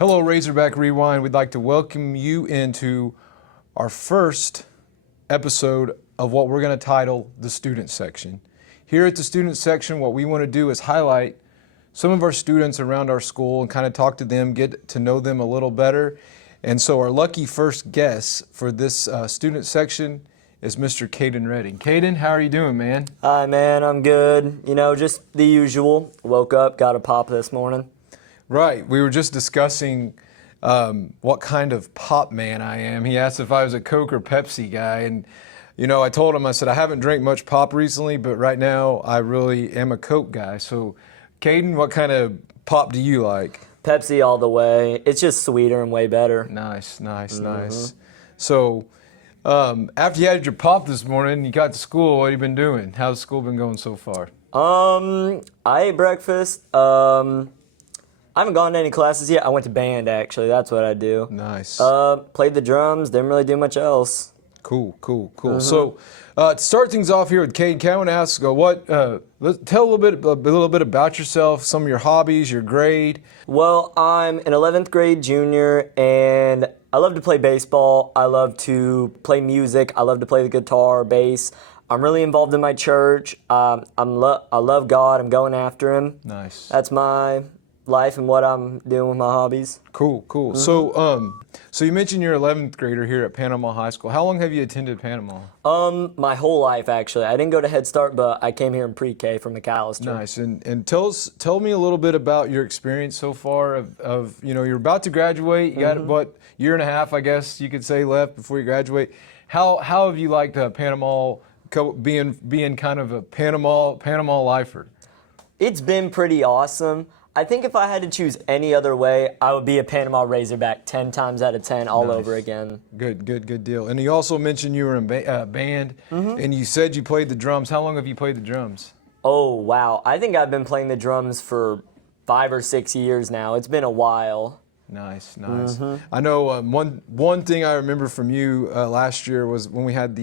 Hello, Razorback Rewind. We'd like to welcome you into our first episode of what we're going to title the student section. Here at the student section, what we want to do is highlight some of our students around our school and kind of talk to them, get to know them a little better. And so our lucky first guest for this student section is Mr. Cadyn Redding. Cadyn, how are you doing, man? Hi, man. I'm good. You know, just the usual. Woke up, got a pop this morning. Right. We were just discussing what kind of pop man I am. He asked if I was a Coke or Pepsi guy. And, you know, I told him, I said, I haven't drank much pop recently, but right now I really am a Coke guy. So, Cadyn, what kind of pop do you like? Pepsi all the way. It's just sweeter and way better. Nice. So, after you had your pop this morning, you got to school, what have you been doing? How's school been going so far? I ate breakfast. I haven't gone to any classes yet. I went to band, actually. That's what I do. Nice. Played the drums. Didn't really do much else. Cool. So, to start things off here with Cadyn, I want to ask, tell a little bit about yourself, some of your hobbies, your grade. Well, I'm an 11th grade junior, and I love to play baseball. I love to play music. I love to play the guitar, bass. I'm really involved in my church. I love God. I'm going after Him. Nice. That's my life and what I'm doing with my hobbies. Cool. So you mentioned you're 11th grader here at Panama High School. How long have you attended Panama? My whole life, actually. I didn't go to Head Start, but I came here in pre-K from McAllister. Nice. And tell me a little bit about your experience so far of you know, you're about to graduate. You got about a year and a half, I guess you could say, left before you graduate. How have you liked Panama being kind of a Panama lifer? It's been pretty awesome. I think if I had to choose any other way, I would be a Panama Razorback 10 times out of 10 all over again. Good deal. And you also mentioned you were in a band, and you said you played the drums. How long have you played the drums? Oh, wow. I think I've been playing the drums for 5 or 6 years now. It's been a while. Nice. I know one thing I remember from you last year was when we had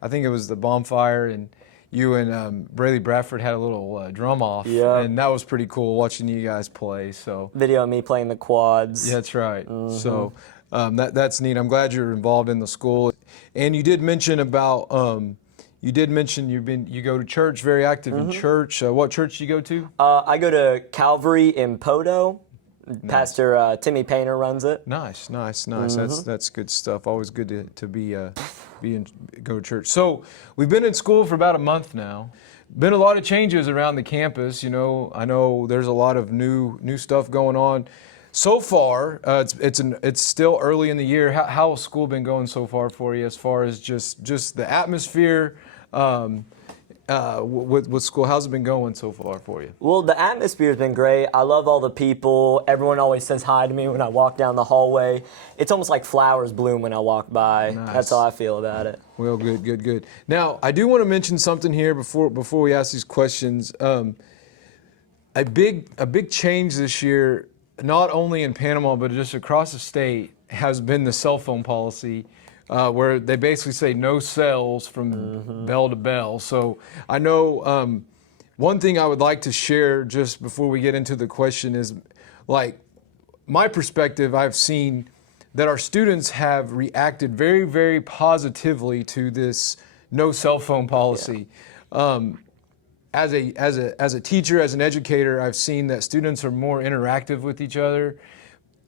I think it was the bonfire, and you and Braley Bradford had a little drum off, and that was pretty cool watching you guys play. So video of me playing the quads. Yeah, that's right. So that's neat. I'm glad you're involved in the school. And you did mention about you go to church, very active in church. What church do you go to? I go to Calvary in Poto. Nice. Pastor Timmy Painter runs it. Nice. That's good stuff. Always good to go to church. So we've been in school for about a month now. Been a lot of changes around the campus. You know, I know there's a lot of new stuff going on. So far, it's still early in the year. How has school been going so far for you, as far as just the atmosphere? With school, how's it been going so far for you? Well, the atmosphere's been great. I love all the people. Everyone always says hi to me when I walk down the hallway. It's almost like flowers bloom when I walk by. Nice. That's how I feel about it. Well, good. Now, I do want to mention something here before we ask these questions. A big change this year, not only in Panama but just across the state, has been the cell phone policy. Where they basically say no cells from bell to bell. So I know one thing I would like to share just before we get into the question is, like, my perspective, I've seen that our students have reacted very, very positively to this no cell phone policy. Yeah. As a teacher, as an educator, I've seen that students are more interactive with each other.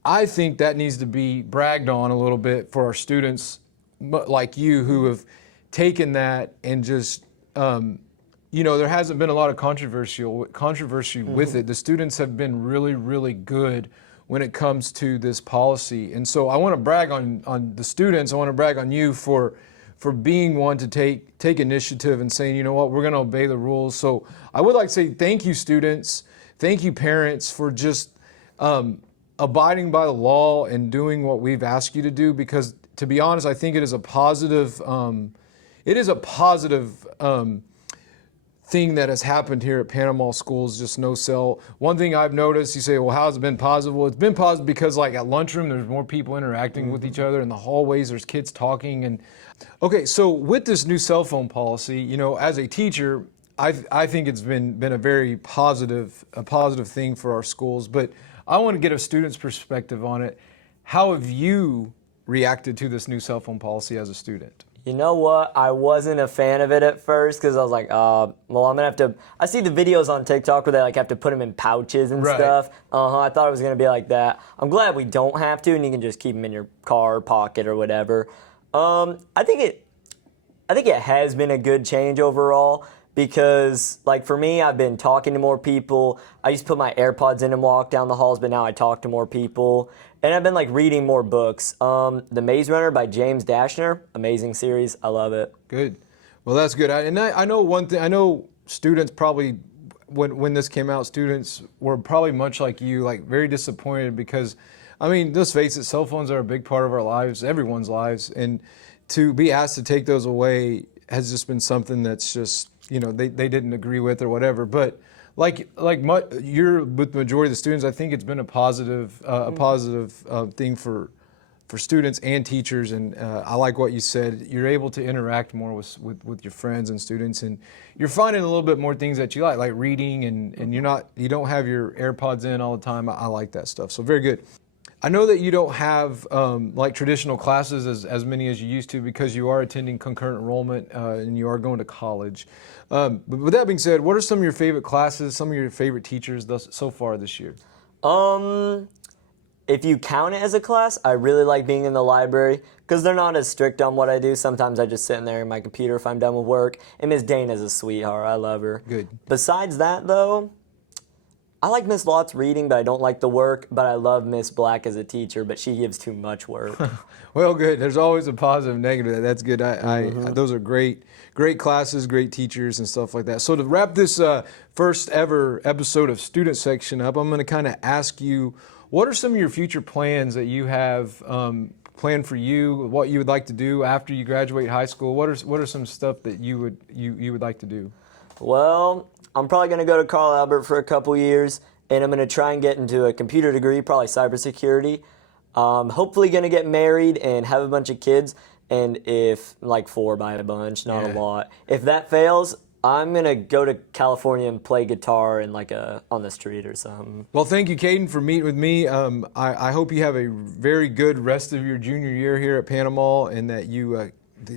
I think that needs to be bragged on a little bit for our students like you, who have taken that and just, you know, there hasn't been a lot of controversy with it. The students have been really, really good when it comes to this policy. And so I want to brag on the students. I want to brag on you for being one to take initiative and saying, you know what, we're going to obey the rules. So I would like to say thank you, students. Thank you, parents, for just abiding by the law and doing what we've asked you to do, because to be honest, I think it is a positive thing that has happened here at Panama schools, just no cell. One thing I've noticed, you say, well, how has it been positive? Well, it's been positive because, like, at lunchroom, there's more people interacting with each other. In the hallways, there's kids talking. And okay, so with this new cell phone policy, you know, as a teacher, I think it's been a very positive thing for our schools. But I want to get a student's perspective on it. How have you reacted to this new cell phone policy as a student? You know what? I wasn't a fan of it at first because I was like, well, I'm gonna have to. I see the videos on TikTok where they like have to put them in pouches and Right. stuff. I thought it was gonna be like that. I'm glad we don't have to, and you can just keep them in your car, pocket, or whatever. I think it has been a good change overall because, like, for me, I've been talking to more people. I used to put my AirPods in and walk down the halls, but now I talk to more people. And I've been, like, reading more books. The Maze Runner by James Dashner, amazing series. I love it. Good. Well, that's good. I know one thing. I know students probably, when this came out, students were probably much like you, like very disappointed because, I mean, let's face it, cell phones are a big part of our lives, everyone's lives, and to be asked to take those away has just been something that's just, they didn't agree with or whatever. But you're with the majority of the students, I think it's been a positive thing for students and teachers. And I like what you said. You're able to interact more with your friends and students, and you're finding a little bit more things that you like reading, and you don't have your AirPods in all the time. I like that stuff. So very good. I know that you don't have like traditional classes as many as you used to because you are attending concurrent enrollment and you are going to college. But with that being said, what are some of your favorite classes, some of your favorite teachers so far this year? If you count it as a class, I really like being in the library because they're not as strict on what I do. Sometimes I just sit in there in my computer if I'm done with work. And Miss Dana's a sweetheart. I love her. Good. Besides that, though, I like Miss Lott's reading, but I don't like the work. But I love Miss Black as a teacher, but she gives too much work. Well, good. There's always a positive and negative. That's good. Those are great classes, great teachers, and stuff like that. So to wrap this first ever episode of Student Section up, I'm going to kind of ask you, what are some of your future plans that you have planned for you? What you would like to do after you graduate high school? What are some stuff that you would like to do? Well, I'm probably going to go to Carl Albert for a couple years, and I'm going to try and get into a computer degree, probably cybersecurity. Hopefully going to get married and have a bunch of kids, and if, like 4 by a bunch, not a lot. If that fails, I'm going to go to California and play guitar in on the street or something. Well, thank you, Cadyn, for meeting with me. I hope you have a very good rest of your junior year here at Panama, and that you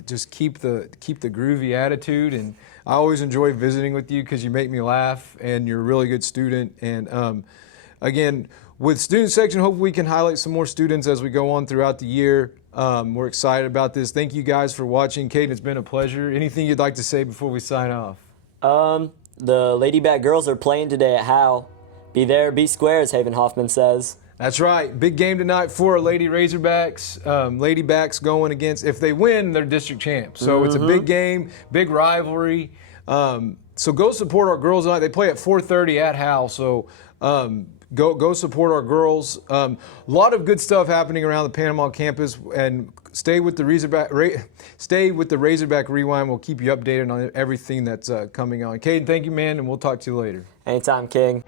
just keep the groovy attitude. And I always enjoy visiting with you because you make me laugh, and you're a really good student. And again, with Student Section, hopefully we can highlight some more students as we go on throughout the year. We're excited about this. Thank you guys for watching. Cadyn, it's been a pleasure. Anything you'd like to say before we sign off? The Lady Bat girls are playing today at Howe. Be there, be square, as Haven Hoffman says. That's right. Big game tonight for our Lady Razorbacks. Lady Backs going against, if they win, they're district champs. So it's a big game, big rivalry. So go support our girls tonight. They play at 4:30 at Howe. So go support our girls. A lot of good stuff happening around the Panama campus, and stay with the Razorback Rewind. We'll keep you updated on everything that's coming on. Cadyn, thank you, man, and we'll talk to you later. Anytime, King.